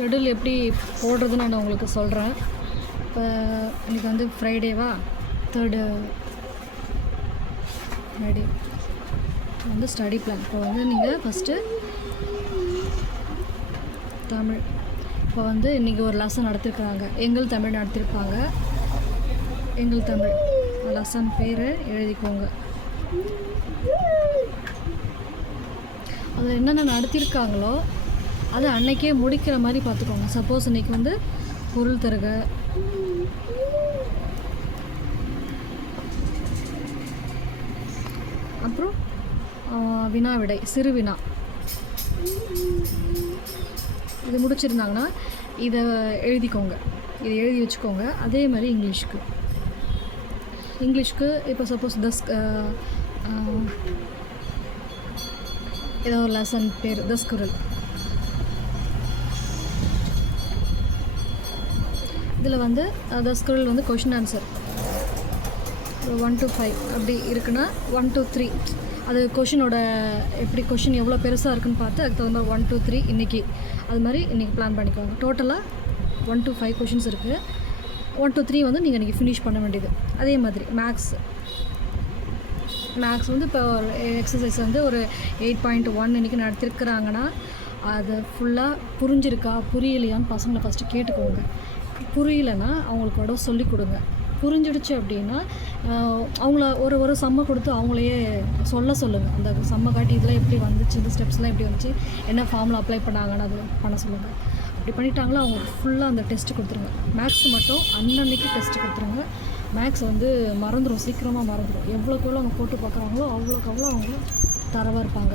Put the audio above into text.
Schedule எப்படி போடுறதுன்னு நான் உங்களுக்கு சொல்கிறேன். இப்போ இன்றைக்கி வந்து ஃப்ரைடேவா, 3rd ஃப்ரைடே வந்து ஸ்டடி பிளான். இப்போ வந்து நீங்கள் ஃபஸ்ட்டு தமிழ், இப்போ வந்து இன்றைக்கி ஒரு லெசன் நடத்திருக்கிறாங்க, எங்கள் தமிழ் நடத்திருப்பாங்க. எங்கள் தமிழ் லெசன் பேர் எழுதிக்கோங்க. அதில் என்னென்ன நடத்தியிருக்காங்களோ அது அன்றைக்கே முடிக்கிற மாதிரி பார்த்துக்கோங்க. சப்போஸ் இன்றைக்கி வந்து பொருள் தருக, அப்புறம் வினா விடை, சிறு வினா, இது முடிச்சிருந்தாங்கன்னா இதை எழுதிக்கோங்க, இதை எழுதி வச்சுக்கோங்க. அதே மாதிரி இங்கிலீஷ்க்கு இப்போ சப்போஸ் ஏதோ ஒரு லெசன் பேர் தஸ்குரல், இதில் வந்து தஸ்குரல் வந்து கொஷின் ஆன்சர் 1 to 5 அப்படி இருக்குன்னா 1 to 3 அது கொஷினோட எப்படி கொஷின் எவ்வளோ பெருசாக இருக்குன்னு பார்த்து அதுக்கு தகுந்த மாதிரி 1 to 3 இன்றைக்கி அது மாதிரி இன்றைக்கி பிளான் பண்ணிக்கோங்க. டோட்டலாக 1 to 5 கொஷின்ஸ் இருக்குது. 1 to 3 வந்து நீங்கள் இன்றைக்கி ஃபினிஷ் பண்ண வேண்டியது. அதே மாதிரி மேக்ஸ் வந்து இப்போ எக்ஸசைஸ் வந்து ஒரு 8.1 இன்றைக்கி நடத்திருக்கிறாங்கன்னா அது ஃபுல்லாக புரிஞ்சிருக்கா புரியலையான்னு பசங்களை ஃபஸ்ட்டு கேட்டுக்கோங்க. புரியலைன்னா அவங்களுக்கு சொல்லிக் கொடுங்க. புரிஞ்சிடுச்சு அப்படின்னா அவங்கள ஒரு சம்மை கொடுத்து அவங்களையே சொல்லுங்கள். அந்த சம்மை காட்டி இதெல்லாம் எப்படி வந்துச்சு, இந்த ஸ்டெப்ஸ்லாம் எப்படி வந்துச்சு, என்ன ஃபார்முலா அப்ளை பண்ணாங்கன்னு அது பண்ண சொல்லுங்கள். அப்படி பண்ணிட்டாங்களோ அவங்க ஃபுல்லாக அந்த டெஸ்ட்டு கொடுத்துருங்க. மேக்ஸ் மட்டும் அன்னன்னைக்கு டெஸ்ட்டு கொடுத்துருங்க. மேக்ஸ் வந்து மறந்துடும், சீக்கிரமாக மறந்துடும். எவ்வளோக்கு எவ்வளோ அவங்க போட்டு பார்க்குறாங்களோ அவ்வளோக்கு அவ்வளோ அவங்க தரவாக இருப்பாங்க.